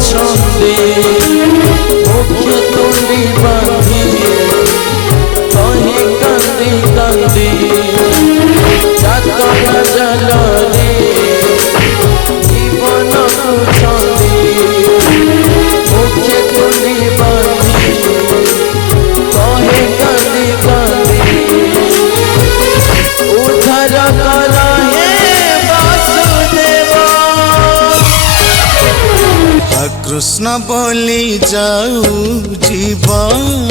छंदे मुख्य तुंडी बांधी कहीं कांदी कांदी जातना जलरे जीवन छंदे मुख्य तुंडी बांधी कहीं कांदी कांदी उधर कला कृष्ण बोली जाऊ जीवन